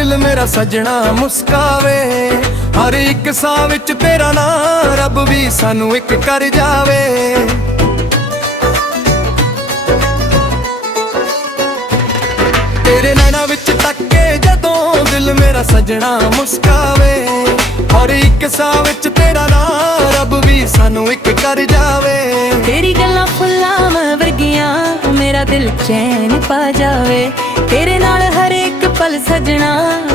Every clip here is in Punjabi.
ਦਿਲ ਮੇਰਾ ਸਜਣਾ ਮੁਸਕਾਵੇ। ਹਰ ਇੱਕ ਸਾਹ ਵਿੱਚ ਤੇਰਾ ਨਾਂ, ਰੱਬ ਵੀ ਸਾਨੂੰ ਇੱਕ ਕਰ ਜਾਵੇ। ਤੇਰੇ ਨੈਣਾਂ ਵਿੱਚ ਤੱਕੇ ਜਦੋਂ ਦਿਲ ਮੇਰਾ ਸਜਣਾ ਮੁਸਕਾਵੇ। ਹਰ ਇੱਕ ਸਾਹ ਵਿੱਚ ਤੇਰਾ ਨਾਂ, ਰੱਬ ਵੀ ਸਾਨੂੰ ਇੱਕ ਕਰ ਜਾਵੇ। ਤੇਰੀ ਗੱਲਾਂ ਫੁੱਲਾਂ ਵਰਗੀਆਂ, ਮੇਰਾ ਦਿਲ ਚੈਨ ਪਾ ਜਾਵੇ। ਤੇਰੇ ਨਾਲ ਹਰ ਇੱਕ ਪਲ ਸਜਣਾ,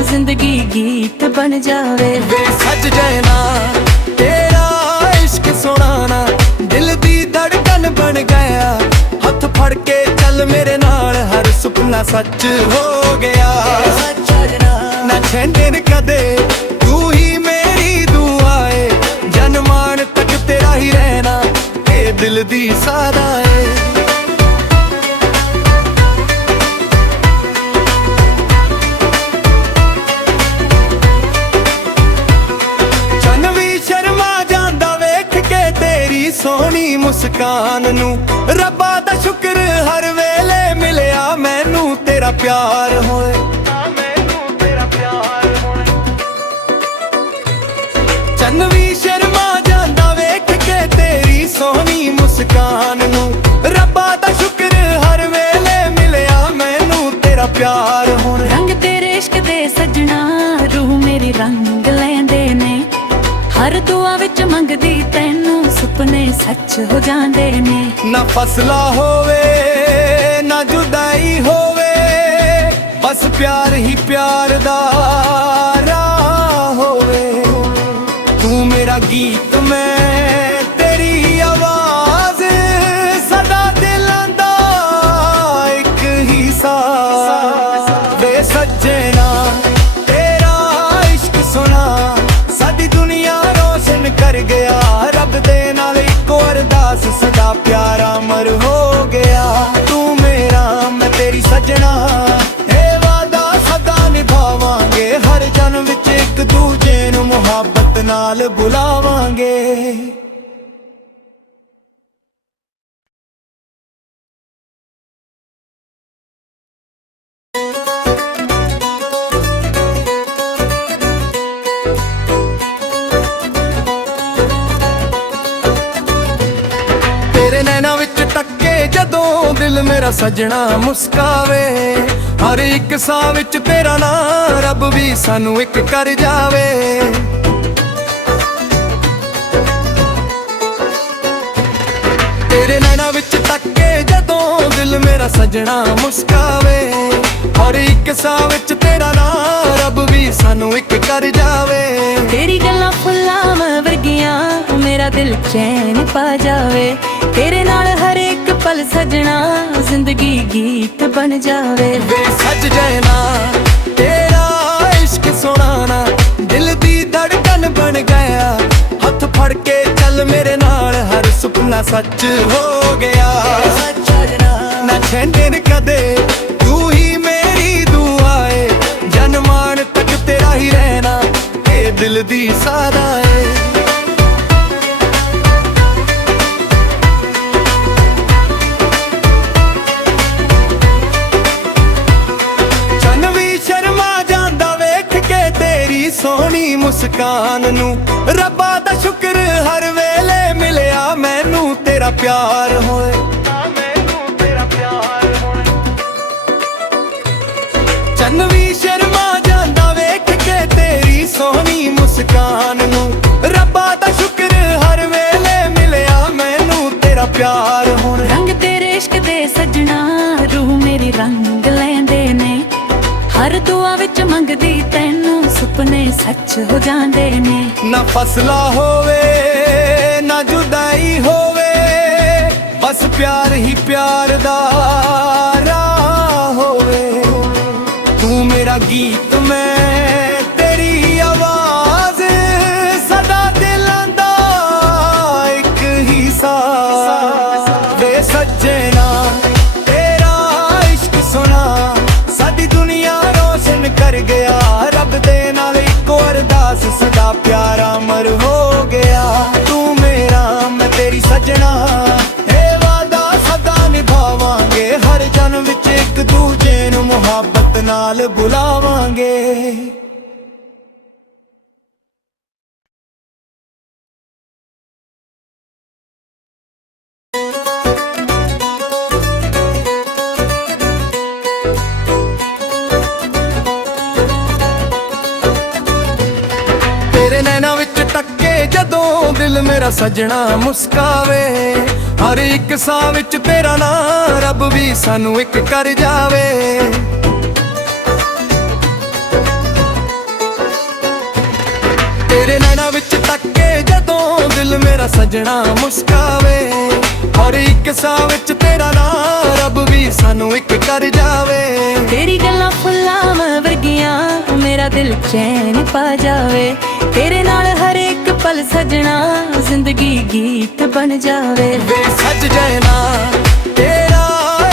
ਜ਼ਿੰਦਗੀ ਗੀਤ ਬਣ ਜਾਵੇ। ਵੇ ਸੱਜ ਜਾਣਾ ਤੇਰਾ ਇਸ਼ਕ ਸੁਣਾਣਾ, ਦਿਲ ਦੀ ਧੜਕਨ ਬਣ ਗਿਆ। ਹੱਥ ਫੜ ਕੇ ਚੱਲ ਮੇਰੇ ਨਾਲ, ਹਰ ਸੁਪਨਾ ਸੱਚ ਹੋ ਗਿਆ। ਨਾ ਛੱਡਣ ਕਦੇ, ਤੂੰ ਹੀ ਮੇਰੀ ਦੁਆ ਏ। ਜਨਮਾਨ ਤੱਕ ਤੇਰਾ ਹੀ ਰਹਿਣਾ, ਇਹ ਦਿਲ ਦੀ ਸਾਦਾ ਏ। ਸੋਹਣੀ ਮੁਸਕਾਨ ਨੂੰ, ਰੱਬਾ ਦਾ ਸ਼ੁਕਰ ਹਰ ਵੇਲੇ ਮਿਲਿਆ ਮੈਨੂੰ ਤੇਰਾ ਪਿਆਰ ਹੋਏ। ਚੰਨ ਵੀ ਸ਼ਰਮਾ ਜਾਂਦਾ ਵੇਖ ਕੇ ਤੇਰੀ ਸੋਹਣੀ ਮੁਸਕਾਨ ਨੂੰ, ਰੱਬਾ ਦਾ ਸ਼ੁਕਰ ਹਰ ਵੇਲੇ ਮਿਲਿਆ ਮੈਨੂੰ ਤੇਰਾ ਪਿਆਰ ਹੋਏ। ਰੰਗ ਤੇਰੇ ਇਸ਼ਕ ਦੇ ਸਜਣਾ, ਰੂਹ ਮੇਰੀ ਰੰਗ ਲੈਂਦੇ ਨੇ। ਹਰ ਦੁਆ ਵਿੱਚ ਮੰਗਦੀ ਤੈਨੂੰ, ਸੁਪਨੇ ਸੱਚ ਹੋ ਜਾਂਦੇ ਨੇ। ਨਾ ਫਸਲਾ ਹੋਵੇ ਨਾ ਜੁਦਾਈ ਹੋਵੇ, ਬਸ ਪਿਆਰ ਹੀ ਪਿਆਰ ਦਾ ਰਾਹ ਹੋਵੇ। ਤੂੰ ਮੇਰਾ ਗੀਤ, ਮੈਂ ਤੇਰੀ ਆਵਾਜ਼, ਸਦਾ ਦਿਲਾਂ ਦਾ ਇੱਕ ਹੀ ਸਾਜ਼। ਵੇ ਸੱਜਣਾ ਤੇਰਾ ਇਸ਼ਕ ਸੁਣਾ, ਸਾਡੀ ਦੁਨੀਆ ਰੋਸ਼ਨ ਕਰ ਗਿਆ। ਰੱਬ ਦੇ ਨਾਲ ਇੱਕੋ ਅਰਦਾਸ, ਸਦਾ ਪਿਆਰ ਅਮਰ ਹੋ ਗਿਆ। ਤੂੰ ਮੇਰਾ ਮੈਂ ਤੇਰੀ ਸਜਣਾ, ਇਹ ਵਾਦਾ ਸਦਾ ਨਿਭਾਵਾਂਗੇ। ਹਰ ਜਨਮ ਵਿੱਚ ਇੱਕ ਦੂਜੇ ਨੂੰ ਮੁਹੱਬਤ ਨਾਲ ਬੁਲਾਵਾਂਗੇ। ਤੇਰੇ ਨੈਣਾਂ ਵਿੱਚ ਤੱਕੇ ਜਦੋਂ ਦਿਲ ਮੇਰਾ ਸਜਣਾ ਮੁਸਕਾਵੇ। ਹਰ ਇੱਕ ਸਾਹ ਵਿੱਚ ਤੇਰਾ ਨਾਂ, ਰੱਬ ਵੀ ਸਾਨੂੰ ਇੱਕ ਕਰ ਜਾਵੇ। ਤੇਰੇ ਨੈਣਾਂ ਵਿੱਚ ਤੱਕੇ ਜਦੋਂ ਦਿਲ ਮੇਰਾ ਸਜਣਾ ਮੁਸਕਾਵੇ। ਹਰ ਇੱਕ ਸਾਹ ਵਿੱਚ ਤੇਰਾ ਨਾਂ, ਰੱਬ ਵੀ ਸਾਨੂੰ ਇੱਕ ਕਰ ਜਾਵੇ। ਤੇਰੀ ਗੱਲਾਂ ਫੁੱਲਾਂ ਵਰਗੀਆਂ, ਮੇਰਾ ਦਿਲ ਚੈਨ ਪਾ ਜਾਵੇ। ਤੇਰੇ ਨਾਲ ਹਰ ਇੱਕ ਪਲ ਸਜਣਾ, ਜ਼ਿੰਦਗੀ ਗੀਤ ਬਣ ਜਾਵੇ। ਵੇ ਸੱਜ ਜਾਣਾ ਤੇਰਾ ਇਸ਼ਕ ਸੁਣਾਣਾ, ਦਿਲ ਦੀ ਧੜਕਨ ਬਣ ਗਿਆ। ਹੱਥ ਫੜ ਕੇ ਚੱਲ ਮੇਰੇ ਨਾਲ, ਹਰ ਸੁਪਨਾ ਸੱਚ ਹੋ ਗਿਆ। ਨਾ ਛੱਡਣ ਕਦੇ, ਤੂੰ ਹੀ ਮੇਰੀ ਦੁਆ ਏ। ਜਨਮਾਨ ਤੱਕ ਤੇਰਾ ਹੀ ਰਹਿਣਾ, ਇਹ ਦਿਲ ਦੀ ਸਾਦਾ ਏ। ਸੋਹਣੀ ਮੁਸਕਾਨ ਨੂੰ, ਰੱਬਾ ਦਾ ਸ਼ੁਕਰ ਹਰ ਵੇਲੇ ਮਿਲਿਆ ਮੈਨੂੰ ਤੇਰਾ ਪਿਆਰ ਹੋਏ। ਚੰਨ ਵੀ ਸ਼ਰਮਾ ਜਾਂਦਾ ਵੇਖ ਕੇ ਤੇਰੀ ਸੋਹਣੀ ਮੁਸਕਾਨ ਨੂੰ, ਰੱਬਾ ਦਾ ਸ਼ੁਕਰ ਹਰ ਵੇਲੇ ਮਿਲਿਆ ਮੈਨੂੰ ਤੇਰਾ ਪਿਆਰ ਹੋਏ। ਰੰਗ ਤੇਰੇ ਇਸ਼ਕ ਦੇ ਸਜਣਾ, ਰੂਹ ਮੇਰੀ ਰੰਗ ਲੈਂਦੇ ਨੇ। ਹਰ ਦੁਆ ਵਿੱਚ ਮੰਗਦੀ ਤੈਨੂੰ, ਸੁਪਨੇ ਸੱਚ ਹੋ ਜਾਂਦੇ ਨੇ। ਨਾ ਫਸਲਾ ਹੋਵੇ ਨਾ ਜੁਦਾਈ ਹੋਵੇ, ਬਸ ਪਿਆਰ ਹੀ ਪਿਆਰ ਦਾ ਰਾਹ ਹੋਵੇ। ਤੂੰ ਮੇਰਾ ਗੀਤ, ਮੈਂ ਤੇਰੀ ਆਵਾਜ਼, ਸਦਾ ਦਿਲਾਂ ਦਾ ਇੱਕ ਹੀ ਸਾਜ਼। ਵੇ ਸੱਜਣਾ ਤੇਰਾ ਇਸ਼ਕ ਸੁਣਾ, ਸਾਡੀ ਦੁਨੀਆ ਰੋਸ਼ਨ ਕਰ ਗਿਆ। ਰੱਬ ਦੇ ਨਾਲ ਇੱਕੋ ਅਰਦਾਸ, ਸਦਾ ਪਿਆਰ ਅਮਰ ਹੋ ਗਿਆ। ਤੂੰ ਮੇਰਾ ਮੈਂ ਤੇਰੀ ਸਜਣਾ, ਇਹ ਵਾਦਾ ਸਦਾ ਨਿਭਾਵਾਂਗੇ। ਹਰ ਜਨਮ ਵਿੱਚ ਇੱਕ ਦੂਜੇ ਨੂੰ ਮੁਹੱਬਤ ਮੁਹੱਬਤ ਨਾਲ ਬੁਲਾਵਾਂਗੇ। ਤੇਰੇ ਨੈਣਾਂ ਵਿੱਚ ਟੱਕੇ ਜਦੋਂ ਦਿਲ ਮੇਰਾ ਸਜਣਾ ਮੁਸਕਾਵੇ, ਹਰ ਇੱਕ ਸਾਹ ਵਿੱਚ ਤੇਰਾ ਨਾਂ ਰੱਬ ਵੀ ਸਾਨੂੰ ਇੱਕ ਕਰ ਜਾਵੇ। ਤੇਰੇ ਨੈਣਾਂ ਵਿੱਚ ਟੱਕੇ ਜਦੋਂ ਦਿਲ ਮੇਰਾ ਸਜਣਾ ਮੁਸਕਾਵੇ, ਹਰ ਇੱਕ ਸਾਹ ਵਿੱਚ ਤੇਰਾ ਨਾਂ ਰੱਬ ਵੀ ਸਾਨੂੰ ਇੱਕ ਕਰ ਜਾਵੇ। ਤੇਰੀ ਗੱਲਾਂ ਫੁੱਲਾਂ ਵਰਗੀਆਂ ਮੇਰਾ ਦਿਲ ਚੈਨ ਪਾ ਜਾਵੇ, ਤੇਰੇ ਨਾਲ ਹਰ ਇੱਕ ਪਲ ਸਜਣਾ ਜ਼ਿੰਦਗੀ ਗੀਤ ਬਣ ਜਾਵੇ। ਵੇ ਸੱਜ ਜਾਣਾ ਤੇਰਾ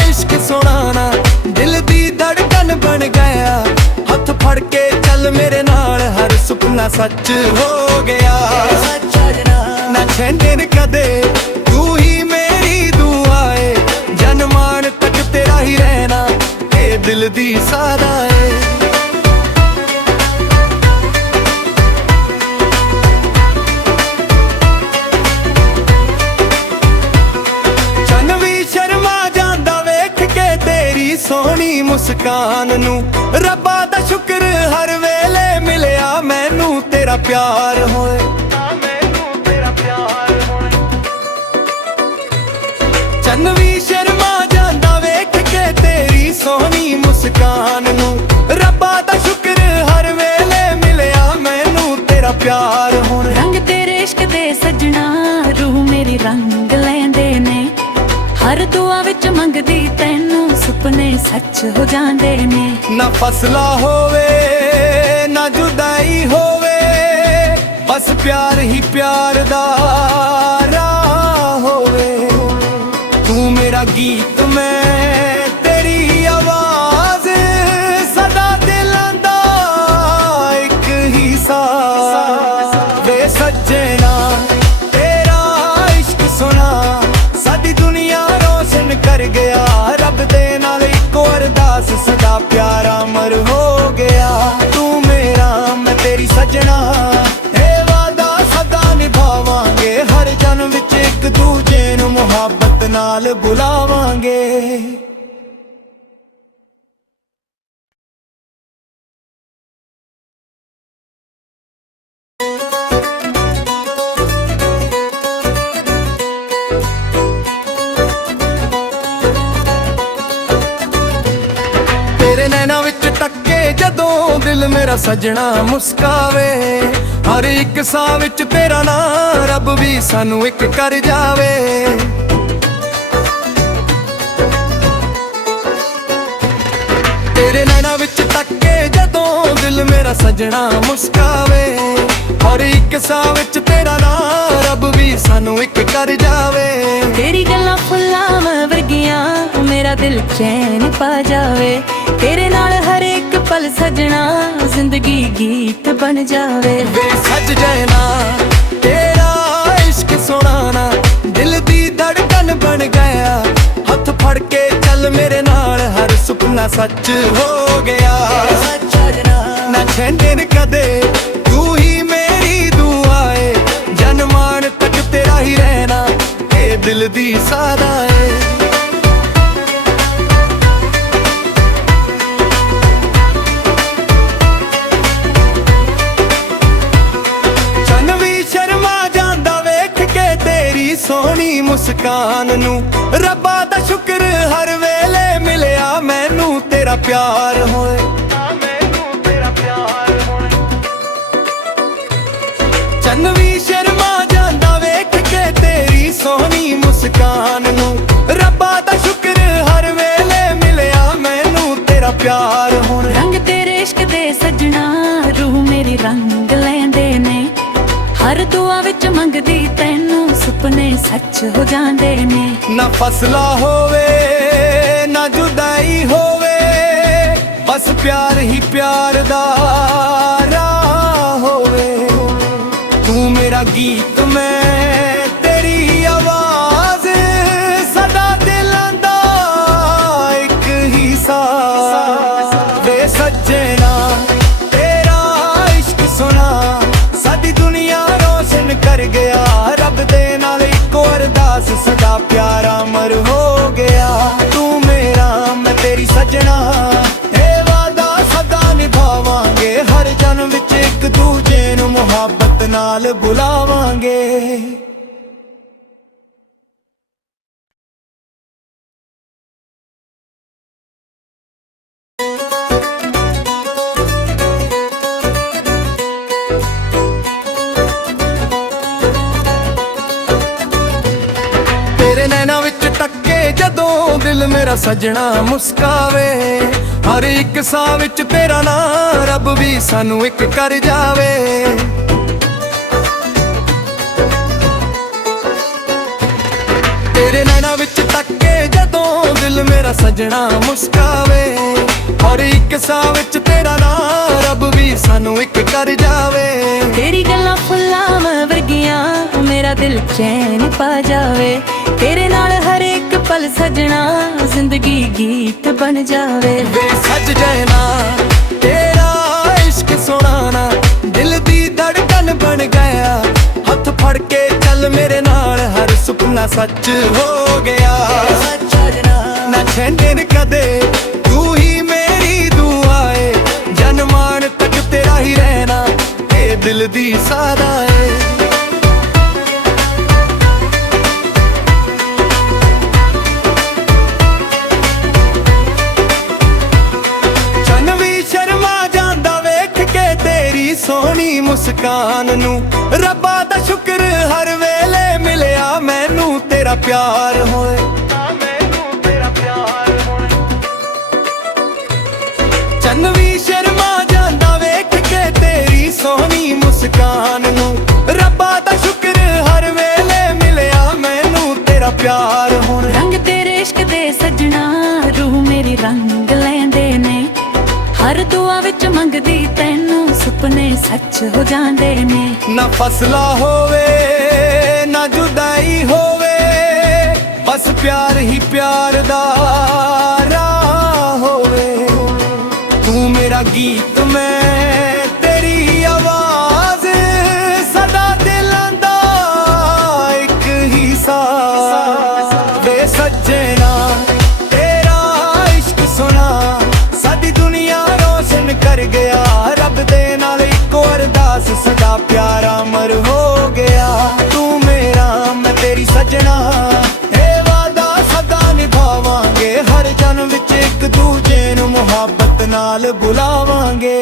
ਇਸ਼ਕ ਸੁਣਾਣਾ ਦਿਲ ਦੀ ਧੜਕਨ ਬਣ ਗਿਆ, ਹੱਥ ਫੜ ਕੇ ਚੱਲ ਮੇਰੇ ਨਾਲ ਹਰ ਸੁਪਨਾ ਸੱਚ ਹੋ ਗਿਆ। ਨਾ ਛੱਡਣ ਕਦੇ ਤੂੰ ਹੀ ਮੇਰੀ ਦੁਆ ਏ, ਜਨਮਾਨ ਤੱਕ ਤੇਰਾ ਹੀ ਰਹਿਣਾ ਇਹ ਦਿਲ ਦੀ ਸਾਦਾ ਏ। ਚੰਨ ਵੀ ਸ਼ਰਮਾ ਜਾਂਦਾ ਵੇਖ ਕੇ ਤੇਰੀ ਸੋਹਣੀ ਮੁਸਕਾਨ ਨੂੰ, ਰੱਬਾ ਦਾ ਸ਼ੁਕਰ ਹਰ ਵੇਲੇ ਮਿਲਿਆ ਮੈਨੂੰ ਤੇਰਾ ਪਿਆਰ ਹੋਏ। ਚੰਨ ਵੀ ਸ਼ਰਮਾ ਜਾਂਦਾ ਵੇਖ ਕੇ ਤੇਰੀ ਸੋਹਣੀ ਮੁਸਕਾਨ ਨੂੰ, ਰੱਬਾ ਦਾ ਸ਼ੁਕਰ ਹਰ ਵੇਲੇ ਮਿਲਿਆ ਮੈਨੂੰ ਤੇਰਾ ਪਿਆਰ ਹੋਏ। ਰੰਗ ਤੇਰੇ ਇਸ਼ਕ ਦੇ ਸਜਣਾ ਰੂਹ ਮੇਰੀ ਰੰਗ ਲੈਂਦੇ ਨੇ, ਹਰ ਦੁਆ ਵਿੱਚ ਮੰਗਦੀ ਤੈਨੂੰ ਸੁਪਨੇ ਸੱਚ ਹੋ ਜਾਂਦੇ ਨੇ। ਨਾ ਫਸਲਾ ਹੋਵੇ ਨਾ ਜੁਦਾਈ ਹੋਵੇ, ਬਸ ਪਿਆਰ ਹੀ ਪਿਆਰ ਦਾ ਰਾਹ ਹੋਵੇ। ਤੂੰ ਮੇਰਾ ਗੀਤ ਮੈਂ ਤੇਰੀ ਆਵਾਜ਼, ਸਦਾ ਦਿਲਾਂ ਦਾ ਇੱਕ ਹੀ ਸਾਜ਼। ਵੇ ਸੱਜਣਾ ਤੇਰਾ ਇਸ਼ਕ ਸੁਣਾ ਸਾਡੀ ਦੁਨੀਆ ਰੋਸ਼ਨ ਕਰ ਗਿਆ, ਰੱਬ ਦੇ ਨਾਲ ਇੱਕੋ ਅਰਦਾਸ ਸਦਾ ਪਿਆਰ ਅਮਰ ਹੋ ਗਿਆ। ਤੂੰ ਮੇਰਾ ਮੈਂ ਤੇਰੀ ਸੱਜਣਾ ਇਹ ਵਾਦਾ ਸਦਾ ਨਿਭਾਵਾਂਗੇ, ਹਰ ਜਨਮ ਵਿੱਚ ਇੱਕ ਦੂਜੇ ਨੂੰ ਮੁਹੱਬਤ ਨਾਲ ਬੁਲਾਵਾਂਗੇ। ਤੇਰੇ ਨੈਣਾਂ ਵਿੱਚ ਟੱਕੇ ਜਦੋਂ ਦਿਲ ਮੇਰਾ ਸਜਣਾ ਮੁਸਕਾਵੇ, ਹਰ ਇੱਕ ਸਾਹ ਵਿੱਚ ਤੇਰਾ ਨਾਂ ਰੱਬ ਵੀ ਸਾਨੂੰ ਇੱਕ ਕਰ ਜਾਵੇ। ਤੇਰੇ ਨੈਣਾਂ ਵਿੱਚ ਟੱਕੇ ਜਦੋਂ ਦਿਲ ਮੇਰਾ ਸਜਣਾ ਮੁਸਕਾਵੇ, ਹਰ ਇੱਕ ਸਾਹ ਵਿੱਚ ਤੇਰਾ ਨਾਂ ਰੱਬ ਵੀ ਸਾਨੂੰ ਇੱਕ ਕਰ ਜਾਵੇ। ਤੇਰੀ ਗੱਲਾਂ ਫੁੱਲਾਂ ਵਰਗੀਆਂ ਮੇਰਾ ਦਿਲ ਚੈਨ ਪਾ ਜਾਵੇ, ਤੇਰੇ ਨਾਲ ਹਰ ਇੱਕ ਪਲ ਸਜਣਾ ਜ਼ਿੰਦਗੀ ਗੀਤ ਬਣ ਜਾਵੇ। ਵੇ ਸੱਜ ਜਾਣਾ ਤੇਰਾ ਇਸ਼ਕ ਸੁਣਾਣਾ ਦਿਲ ਦੀ ਧੜਕਨ ਬਣ ਗਿਆ, ਹੱਥ ਫੜ ਕੇ ਚੱਲ ਮੇਰੇ ਨਾਲ ਹਰ ਸੁਪਨਾ ਸੱਚ ਹੋ ਗਿਆ। ਨਾ ਛੱਡਣ ਕਦੇ ਤੂੰ ਹੀ ਮੇਰੀ ਦੁਆ ਏ, ਜਨਮਾਨ ਤੱਕ ਤੇਰਾ ਹੀ ਰਹਿਣਾ ਇਹ ਦਿਲ ਦੀ ਸਾਦਾ ਏ। ਚੰਨ ਵੀ ਸ਼ਰਮਾ ਜਾਂਦਾ ਵੇਖ ਕੇ ਤੇਰੀ ਸੋਹਣੀ ਮੁਸਕਾਨ ਨੂੰ, ਰੱਬਾ ਦਾ ਸ਼ੁਕਰ ਹਰ ਵੇਲੇ ਮਿਲਿਆ ਮੈਨੂੰ ਤੇਰਾ ਪਿਆਰ ਹੋਏ। ਚੰਨ ਵੀ ਸ਼ਰਮਾ ਜਾਂਦਾ ਵੇਖ ਕੇ ਤੇਰੀ ਸੋਹਣੀ ਮੁਸਕਾਨ ਨੂੰ, ਰੱਬਾ ਦਾ ਸ਼ੁਕਰ ਹਰ ਵੇਲੇ ਮਿਲਿਆ ਮੈਨੂੰ ਤੇਰਾ ਪਿਆਰ ਹੋਏ। ਰੰਗ ਤੇਰੇ ਇਸ਼ਕ ਦੇ ਸਜਣਾ ਰੂਹ ਮੇਰੀ ਰੰਗ ਲੈਂਦੇ ਨੇ, ਹਰ ਦੁਆ ਵਿੱਚ ਮੰਗਦੀ ਤੈਨੂੰ ਸੁਪਨੇ ਸੱਚ ਹੋ ਜਾਂਦੇ ਨੇ। ਨਾ ਫਸਲਾ ਹੋਵੇ ਨਾ ਜੁਦਾਈ ਹੋਵੇ, ਬਸ ਪਿਆਰ ਹੀ ਪਿਆਰ ਦਾ ਰਾਹ ਹੋਵੇ। ਤੂੰ ਮੇਰਾ ਗੀਤ ਮੈਂ ਤੇਰੀ ਆਵਾਜ਼, ਸਦਾ ਦਿਲਾਂ ਦਾ ਇੱਕ ਹੀ ਸਾਜ਼। ਸੱਜਣਾ ਤੇਰਾ ਇਸ਼ਕ ਸੋਹਣਾ ਸਾਡੀ ਦੁਨੀਆ ਰੋਸ਼ਨ ਕਰ ਗਿਆ ਰੱਬ ਦੇ ਨਾਲ ਇੱਕੋ ਅਰਦਾਸ ਸਦਾ ਪਿਆਰ ਅਮਰ ਹੋ ਗਿਆ ਤੂੰ ਮੇਰਾ ਮੈਂ ਤੇਰੀ ਸੱਜਣਾ ਇਹ ਵਾਦਾ ਸਦਾ ਨਿਭਾਵਾਂਗੇ ਹਰ ਜਨਮ ਵਿੱਚ ਇੱਕ ਦੂਜੇ ਨੂੰ ਮੁਹੱਬਤ ਨਾਲ ਬੁਲਾਵਾਂਗੇ ਤੇਰੇ ਨੈਣਾ ਵਿੱਚ ਟੱਕੇ ਜਦੋਂ ਦਿਲ ਮੇਰਾ ਸੱਜਣਾ ਮੁਸਕਾਵੇ ਹਰ ਇੱਕ ਸਾਹ ਵਿੱਚ ਤੇਰਾ ਨਾਂ ਰੱਬ ਵੀ ਸਾਨੂੰ ਇੱਕ ਕਰ ਜਾਵੇ ਤੇਰੇ ਨੈਣਾ ਵਿੱਚ ਟੱਕੇ ਜਦੋਂ ਦਿਲ ਮੇਰਾ ਸੱਜਣਾ ਮੁਸਕਾਵੇ ਹਰ ਇੱਕ ਸਾਹ ਵਿੱਚ ਤੇਰਾ ਨਾਂ ਰੱਬ ਵੀ ਸਾਨੂੰ ਇੱਕ ਕਰ ਜਾਵੇ ਤੇਰੀ ਗੱਲਾਂ ਫੁੱਲਾਂ ਵਰਗੀਆਂ ਮੇਰਾ ਦਿਲ ਚੈਨ ਪਾ ਜਾਵੇ ਤੇਰੇ ਨਾਲ ਹਰ ਇੱਕ ਪਲ ਸਜਣਾ ਜ਼ਿੰਦਗੀ ਗੀਤ ਬਣ ਜਾਵੇ ਵੇ ਸੱਜ ਜਾਣਾ ਤੇਰਾ ਇਸ਼ਕ ਸੋਹਣਾ ਨਾ ਦਿਲ ਦੀ ਧੜਕਨ ਬਣ ਗਿਆ ਹੱਥ ਫੜ ਕੇ ਚੱਲ ਮੇਰੇ ਨਾਲ ਹਰ ਸੁਪਨਾ ਸੱਚ ਹੋ ਗਿਆ ਨਾ ਛੱਡਣ ਕਦੇ ਤੂੰ ਹੀ ਮੇਰੀ ਦੁਆ ਏ ਜਨਮਾਨ ਤੱਕ ਤੇਰਾ ਹੀ ਰਹਿਣਾ ਇਹ ਦਿਲ ਦੀ ਸਾਦਾ ਏ ਸੋਹਣੀ ਮੁਸਕਾਨ ਨੂੰ ਰੱਬਾ ਦਾ ਸ਼ੁਕਰ ਹਰ ਵੇਲੇ ਮਿਲਿਆ ਮੈਨੂੰ ਤੇਰਾ ਪਿਆਰ ਹੋਏ ਚੰਨ ਵੀ ਸ਼ਰਮਾ ਜਾਂਦਾ ਵੇਖ ਕੇ ਤੇਰੀ ਸੋਹਣੀ ਮੁਸਕਾਨ ਨੂੰ ਰੱਬਾ ਦਾ ਸ਼ੁਕਰ ਹਰ ਵੇਲੇ ਮਿਲਿਆ ਮੈਨੂੰ ਤੇਰਾ ਪਿਆਰ ਹੋਏ ਰੰਗ ਤੇਰੇ ਇਸ਼ਕ ਦੇ ਸਜਣਾ ਰੂਹ ਮੇਰੀ ਰੰਗ ਲੈਂਦੇ ਨੇ ਹਰ ਦੁਆ ਵਿੱਚ ਮੰਗਦੀ ਤੈਨੂੰ ਸੁਪਨੇ ਸੱਚ ਹੋ ਜਾਂਦੇ ਨੇ ਨਾ ਫਸਲਾ ਹੋਵੇ ਨਾ ਜੁਦਾਈ ਹੋਵੇ ਬਸ ਪਿਆਰ ਹੀ ਪਿਆਰ ਦਾ ਰਾਹ ਹੋਵੇ ਤੂੰ ਮੇਰਾ ਗੀਤ ਮੈਂ ਤੇਰੀ ਆਵਾਜ਼ ਸਦਾ ਦਿਲਾਂ ਦਾ ਇੱਕ ਹੀ ਸਾਜ਼ ਵੇ ਸੱਜਣਾ ਤੇਰਾ ਇਸ਼ਕ ਸੋਹਣਾ ਸਾਡੀ ਦੁਨੀਆ ਰੋਸ਼ਨ ਕਰ ਗਿਆ ਰੱਬ ਦੇ ਨਾਲ ਇੱਕੋ ਅਰਦਾਸ ਸਦਾ ਪਿਆਰ ਅਮਰ ਹੋ ਗਿਆ ਤੂੰ ਮੇਰਾ ਮੈਂ ਤੇਰੀ ਸੱਜਣਾ ਇਹ ਵਾਦਾ ਸਦਾ ਨਿਭਾਵਾਂਗੇ ਹਰ ਜਨਮ ਵਿੱਚ ਇੱਕ ਦੂਜੇ ਨੂੰ ਮੁਹੱਬਤ ਨਾਲ ਬੁਲਾਵਾਂਗੇ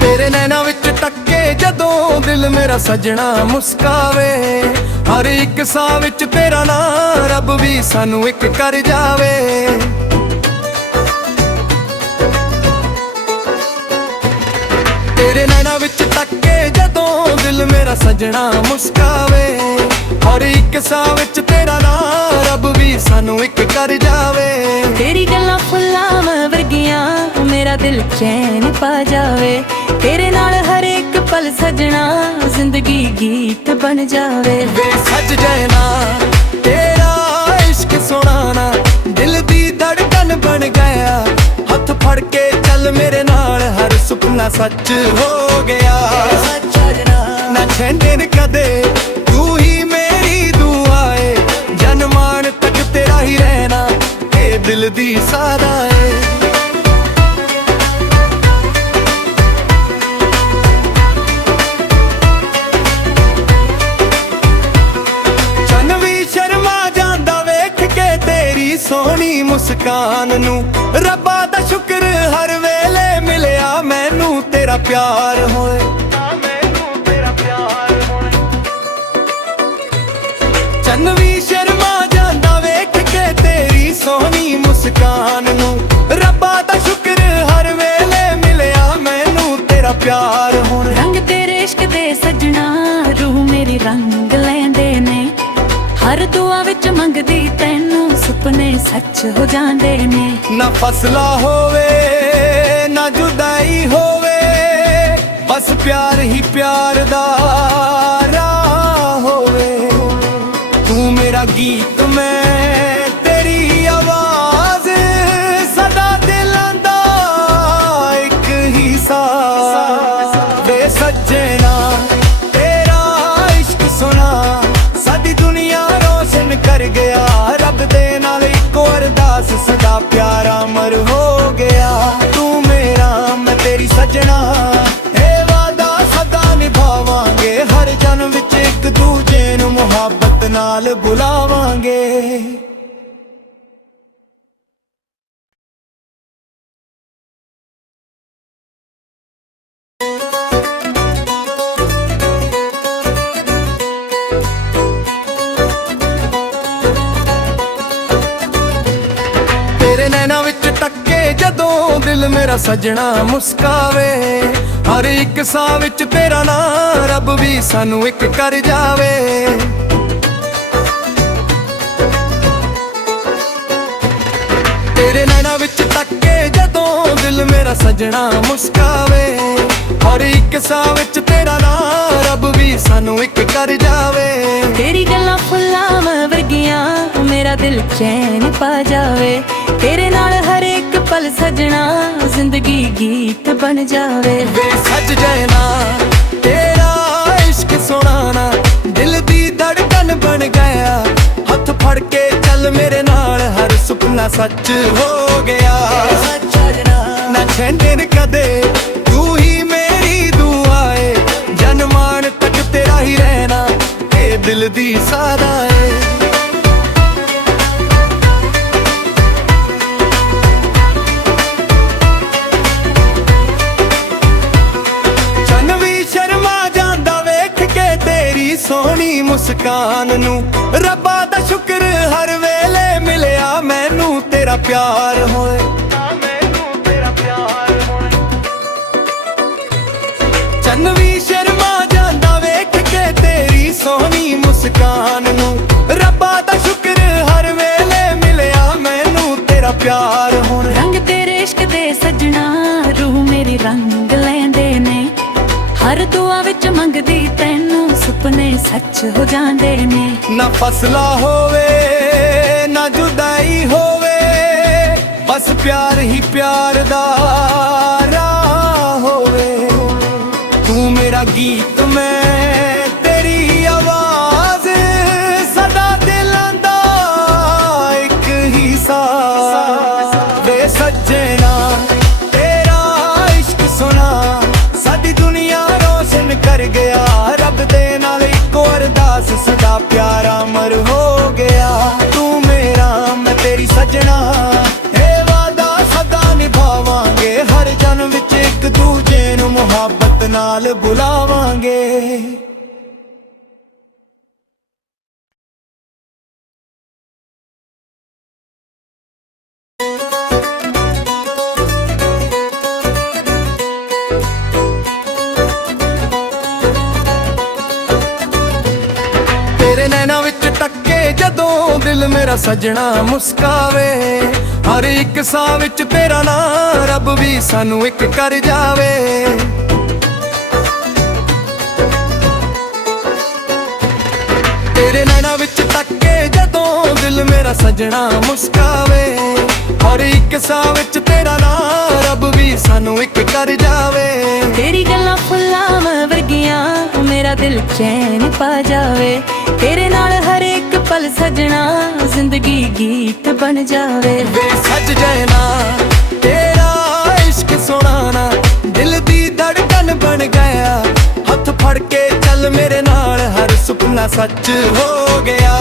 ਤੇਰੇ ਨੈਣਾ ਵਿੱਚ ਟੱਕੇ ਜਦੋਂ ਦਿਲ ਮੇਰਾ ਸੱਜਣਾ ਮੁਸਕਾਵੇ ਹਰ ਇੱਕ ਸਾਹ ਵਿੱਚ ਤੇਰਾ ਨਾਂ ਰੱਬ ਵੀ ਸਾਨੂੰ ਇੱਕ ਕਰ ਜਾਵੇ ਤੇਰੇ ਨੈਣਾ ਵਿੱਚ ਟੱਕੇ ਜਦੋਂ ਦਿਲ ਮੇਰਾ ਸੱਜਣਾ ਮੁਸਕਾਵੇ ਹਰ ਇੱਕ ਸਾਹ ਵਿੱਚ ਤੇਰਾ ਨਾਂ ਰੱਬ ਵੀ ਸਾਨੂੰ ਇੱਕ ਕਰ ਜਾਵੇ ਤੇਰੀ ਗੱਲਾਂ ਫੁੱਲਾਂ ਵਰਗੀਆਂ ਮੇਰਾ ਦਿਲ ਚੈਨ ਪਾ ਜਾਵੇ ਤੇਰੇ ਨਾਲ ਹਰ ਇੱਕ ਪਲ ਸਜਣਾ ਜ਼ਿੰਦਗੀ ਗੀਤ ਬਣ ਜਾਵੇ ਵੇ ਸੱਜ ਜਾਣਾ ਤੇਰਾ ਇਸ਼ਕ ਸੋਹਣਾ ਨਾ ਦਿਲ ਦੀ ਧੜਕਨ ਬਣ ਗਿਆ ਹੱਥ ਫੜ ਕੇ ਚੱਲ ਮੇਰੇ ਨਾਲ ਹਰ ਸੁਪਨਾ ਸੱਚ ਹੋ ਗਿਆ ਨਾ ਛੱਡਣ ਕਦੇ ਤੂੰ ਹੀ ਮੇਰੀ ਦੁਆ ਏ ਜਨਮਾਨ ਤੱਕ ਤੇਰਾ ਹੀ ਰਹਿਣਾ ਇਹ ਦਿਲ ਦੀ ਸਾਦਾ ਏ ਸੋਹਣੀ ਮੁਸਕਾਨ ਨੂੰ ਰੱਬਾ ਦਾ ਸ਼ੁਕਰ ਹਰ ਵੇਲੇ ਮਿਲਿਆ ਮੈਨੂੰ ਤੇਰਾ ਪਿਆਰ ਹੋਏ ਚੰਨ ਵੀ ਸ਼ਰਮਾ ਜਾਂਦਾ ਵੇਖ ਕੇ ਤੇਰੀ ਸੋਹਣੀ ਮੁਸਕਾਨ ਨੂੰ ਰੱਬਾ ਦਾ ਸ਼ੁਕਰ ਹਰ ਵੇਲੇ ਮਿਲਿਆ ਮੈਨੂੰ ਤੇਰਾ ਪਿਆਰ ਹੋਏ ਰੰਗ ਤੇਰੇ ਇਸ਼ਕ ਦੇ ਸਜਣਾ ਰੂਹ ਮੇਰੀ ਰੰਗ ਲੈਂਦੇ ਨੇ ਹਰ ਦੁਆ ਵਿੱਚ ਮੰਗਦੀ ਤੈਨੂੰ ਸੁਪਨੇ ਸੱਚ ਹੋ ਜਾਂਦੇ ਨੇ। ਨਾ ਫਸਲਾ ਹੋਵੇ ਨਾ ਜੁਦਾਈ ਹੋਵੇ, ਬਸ ਪਿਆਰ ਹੀ ਪਿਆਰ ਦਾ ਰਾਹ ਹੋਵੇ। ਤੂੰ ਮੇਰਾ ਗੀਤ ਮੈਂ ਤੇਰੀ ਆਵਾਜ਼, ਸਦਾ ਦਿਲਾਂ ਦਾ ਇੱਕ ਹੀ ਸਾਜ਼। ਵੇ ਸੱਜਣਾ ਤੇਰਾ ਇਸ਼ਕ ਸੁਣਾ, ਸਾਡੀ ਦੁਨੀਆ ਰੋਸ਼ਨ ਕਰ ਗਿਆ। ਰੱਬ ਦੇ ਨਾਲ ਇੱਕੋ ਅਰਦਾਸ, ਸਦਾ ਪਿਆਰ ਅਮਰ ਹੋ ਗਿਆ। ਤੂੰ ਮੇਰਾ ਮੈਂ ਤੇਰੀ ਸੱਜਣਾ, ਇਹ ਵਾਦਾ ਸਦਾ ਨਿਭਾਵਾਂਗੇ। ਹਰ ਜਨਮ ਵਿੱਚ ਇੱਕ ਦੂਜੇ ਨੂੰ ਮੁਹੱਬਤ ਨਾਲ ਬੁਲਾਵਾਂਗੇ। ਤੇਰੇ ਨੈਣਾਂ ਵਿੱਚ ਟੱਕੇ ਜਦੋਂ ਦਿਲ ਮੇਰਾ ਸੱਜਣਾ ਮੁਸਕਾਵੇ। ਹਰ ਇੱਕ ਸਾਹ ਵਿੱਚ ਤੇਰਾ ਨਾਂ, ਰੱਬ ਵੀ ਸਾਨੂੰ ਇੱਕ ਕਰ ਜਾਵੇ। ਤੇਰੇ ਨੈਣਾਂ ਵਿੱਚ ਟੱਕੇ ਜਦੋਂ ਦਿਲ ਮੇਰਾ ਸੱਜਣਾ ਮੁਸਕਾਵੇ। ਹਰ ਇੱਕ ਸਾਹ ਵਿੱਚ ਤੇਰਾ ਨਾਂ, ਰੱਬ ਵੀ ਸਾਨੂੰ ਇੱਕ ਕਰ ਜਾਵੇ। ਤੇਰੀ ਗੱਲਾਂ ਫੁੱਲਾਂ ਵਰਗੀਆਂ, ਮੇਰਾ ਦਿਲ ਚੈਨ ਪਾ ਜਾਵੇ। ਤੇਰੇ ਨਾਲ ਹਰ ਇੱਕ ਪਲ ਸਜਣਾ, ਜ਼ਿੰਦਗੀ ਗੀਤ ਬਣ ਜਾਵੇ। ਵੇ ਸੱਜ ਜਾਣਾ ਤੇਰਾ ਇਸ਼ਕ ਸੁਣਾਣਾ, ਦਿਲ ਦੀ ਧੜਕਨ ਬਣ ਗਿਆ। ਹੱਥ ਫੜ ਕੇ ਚੱਲ ਮੇਰੇ ਨਾਲ, ਹਰ ਸੁਪਨਾ ਸੱਚ ਹੋ ਗਿਆ। ਨਾ ਛੱਡਣ ਕਦੇ ਤੂੰ ਹੀ ਮੇਰੀ ਦੁਆ ਏ, ਜਨਮਾਨ ਤੱਕ ਤੇਰਾ ਹੀ ਰਹਿਣਾ, ਇਹ ਦਿਲ ਦੀ ਸਾਦਾ ਏ। ਸੋਹਣੀ ਮੁਸਕਾਨ ਨੂੰ, ਰੱਬਾ ਦਾ ਸ਼ੁਕਰ ਹਰ ਵੇਲੇ ਮਿਲਿਆ ਮੈਨੂੰ ਤੇਰਾ ਪਿਆਰ ਹੋਏ। ਚੰਨ ਵੀ ਸ਼ਰਮਾ ਜਾਂਦਾ ਵੇਖ ਕੇ ਤੇਰੀ ਸੋਹਣੀ ਮੁਸਕਾਨ ਨੂੰ, ਰੱਬਾ ਦਾ ਸ਼ੁਕਰ ਹਰ ਵੇਲੇ ਮਿਲਿਆ ਮੈਨੂੰ ਤੇਰਾ ਪਿਆਰ ਹੋਏ। ਰੰਗ ਤੇਰੇ ਇਸ਼ਕ ਦੇ ਸੱਜਣਾ, ਰੂਹ ਮੇਰੀ ਰੰਗ ਲੈਂਦੇ ਨੇ। ਹਰ ਦੁਆ ਵਿੱਚ ਮੰਗਦੀ ਤੈਨੂੰ, ਸੁਪਨੇ ਸੱਚ ਹੋ ਜਾਂਦੇ ਨੇ। ਨਾ ਫਸਲਾ ਹੋਵੇ ਨਾ ਜੁਦਾਈ ਹੋਵੇ, ਬਸ ਪਿਆਰ ਹੀ ਪਿਆਰ ਦਾ ਰਾਹ ਹੋਵੇ। ਤੂੰ ਮੇਰਾ ਗੀਤ ਮੈਂ ਤੇਰੀ ਆਵਾਜ਼, ਸਦਾ ਦਿਲਾਂ ਦਾ ਇੱਕ ਹੀ ਸਾਜ਼। ਵੇ ਸੱਜਣਾ ਤੇਰਾ ਇਸ਼ਕ ਸੁਣਾ, ਸਾਡੀ ਦੁਨੀਆ ਰੋਸ਼ਨ ਕਰ ਗਿਆ। ਰੱਬ ਦੇ ਨਾਲ ਇੱਕੋ ਅਰਦਾਸ, ਸਦਾ ਪਿਆਰ ਅਮਰ ਹੋ ਗਿਆ। ਤੂੰ ਮੇਰਾ ਮੈਂ ਤੇਰੀ ਸੱਜਣਾ, ਇਹ ਵਾਦਾ ਸਦਾ ਨਿਭਾਵਾਂਗੇ। ਹਰ ਜਨਮ ਵਿੱਚ ਇੱਕ ਦੂਜੇ ਨੂੰ ਮੁਹੱਬਤ ਨਾਲ ਬੁਲਾਵਾਂਗੇ। ਤੇਰੇ ਨੈਣਾਂ ਵਿੱਚ ਟੱਕੇ ਜਦੋਂ ਦਿਲ ਮੇਰਾ ਸੱਜਣਾ ਮੁਸਕਾਵੇ। ਹਰ ਇੱਕ ਸਾਹ ਵਿੱਚ ਤੇਰਾ ਨਾਂ, ਰੱਬ ਵੀ ਸਾਨੂੰ ਇੱਕ ਕਰ ਜਾਵੇ। ਤੇਰੇ ਨੈਣਾਂ ਵਿੱਚ ਟੱਕੇ ਜਦੋਂ ਦਿਲ ਮੇਰਾ ਸੱਜਣਾ ਮੁਸਕਾਵੇ। ਹਰ ਇੱਕ ਸਾਹ ਵਿੱਚ ਤੇਰਾ ਨਾਂ, ਰੱਬ ਵੀ ਸਾਨੂੰ ਇੱਕ ਕਰ ਜਾਵੇ। ਤੇਰੀ ਗੱਲਾਂ ਫੁੱਲਾਂ ਵਰਗੀਆਂ, ਮੇਰਾ ਦਿਲ ਚੈਨ ਪਾ ਜਾਵੇ। ਤੇਰੇ ਨਾਲ ਹਰ ਇੱਕ ਪਲ ਸਜਣਾ, ਜ਼ਿੰਦਗੀ ਗੀਤ ਬਣ ਜਾਵੇ। ਵੇ ਸੱਜ ਜਾਣਾ ਤੇਰਾ ਇਸ਼ਕ ਸੁਣਾਣਾ, ਦਿਲ ਦੀ ਧੜਕਨ ਬਣ ਗਿਆ। ਹੱਥ ਫੜ ਕੇ ਚੱਲ ਮੇਰੇ ਨਾਲ, ਹਰ ਸੁਪਨਾ ਸੱਚ ਹੋ ਗਿਆ।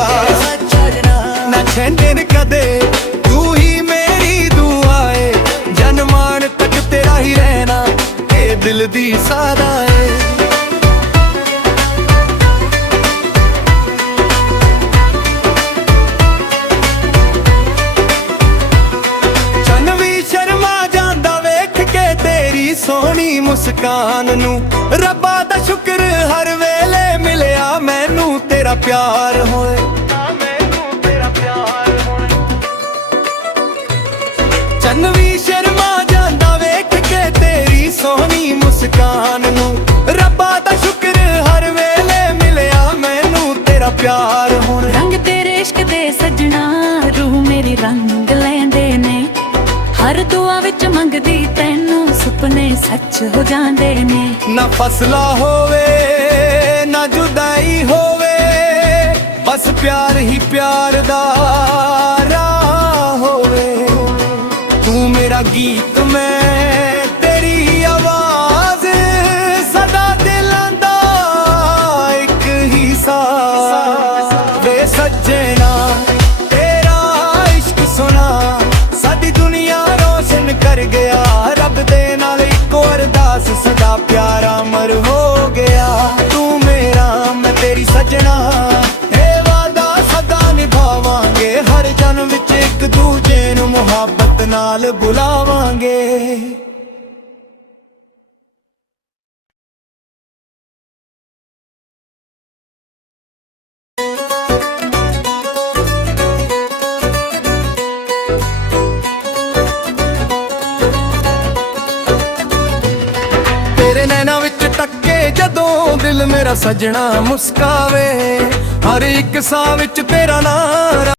ਨਾ ਛੱਡਣ ਕਦੇ ਤੂੰ ਹੀ ਮੇਰੀ ਦੁਆ ਏ, ਜਨਮਾਨ ਤੱਕ ਤੇਰਾ ਹੀ ਰਹਿਣਾ, ਇਹ ਦਿਲ ਦੀ ਸਾਦਾ ਏ। ਸੋਹਣੀ ਮੁਸਕਾਨ ਨੂੰ, ਰੱਬਾ ਦਾ ਸ਼ੁਕਰ ਹਰ ਵੇਲੇ ਮਿਲਿਆ ਮੈਨੂੰ ਤੇਰਾ ਪਿਆਰ ਹੋਏ। ਮਨ ਵੀ ਸ਼ਰਮਾ ਜਾਂਦਾ ਵੇਖ ਕੇ ਤੇਰੀ ਸੋਹਣੀ ਮੁਸਕਾਨ ਨੂੰ। ਰੱਬਾ ਦਾ ਸ਼ੁਕਰ ਹਰ ਵੇਲੇ ਮਿਲਿਆ ਮੈਨੂੰ ਤੇਰਾ ਪਿਆਰ ਹੁਣ। ਰੰਗ ਤੇਰੇ ਇਸ਼ਕ ਦੇ ਸਜਣਾ ਰੂਹ ਮੇਰੀ ਰੰਗ ਲੈਂਦੇ ਨੇ। ਹਰ ਦੁਆ ਵਿੱਚ ਮੰਗਦੀ ਤੈਨੂੰ ਸੁਪਨੇ ਸੱਚ ਹੋ ਜਾਂਦੇ ਨੇ। ਨਾ ਫਸਲਾ ਹੋਵੇ ਨਾ ਜੁਦਾਈ ਹੋਵੇ, ਬਸ ਪਿਆਰ ਹੀ ਪਿਆਰ ਦਾ ਰਾਹ ਹੋਵੇ। ਤੂੰ ਮੇਰਾ ਗੀਤ ਮੈਂ ਤੇਰੀ ਆਵਾਜ਼, ਸਦਾ ਦਿਲਾਂ ਦਾ ਇੱਕ ਹੀ ਸਾਜ਼। ਵੇ ਸੱਜਣਾ ਤੇਰਾ ਇਸ਼ਕ ਸੁਣਾ ਸਾਡੀ ਦੁਨੀਆ ਰੋਸ਼ਨ ਕਰ ਗਿਆ। ਰੱਬ ਦੇ ਨਾਲ ਇੱਕੋ ਅਰਦਾਸ ਸਦਾ ਪਿਆਰਾ ਅਮਰ ਹੋ ਗਿਆ। ਤੂੰ ਮੇਰਾ ਮੈਂ ਤੇਰੀ ਸੱਜਣਾ, ਇਹ ਵਾਦਾ ਸਦਾ ਨਿਭਾਵਾਂਗੇ। ਹਰ ਜਨਮ ਵਿੱਚ ਇੱਕ ਦੂਜੇ ਨੂੰ ਮੁਹੱਬਤ ਨਾਲ ਬੁਲਾਵਾਂਗੇ। ਤੇਰੇ ਨੈਣਾਂ ਵਿੱਚ ਟੱਕੇ ਜਦੋਂ ਦਿਲ ਮੇਰਾ ਸਜਣਾ ਮੁਸਕਾਵੇ। ਹਰ ਇੱਕ ਸਾਹ ਵਿੱਚ ਤੇਰਾ ਨਾਂ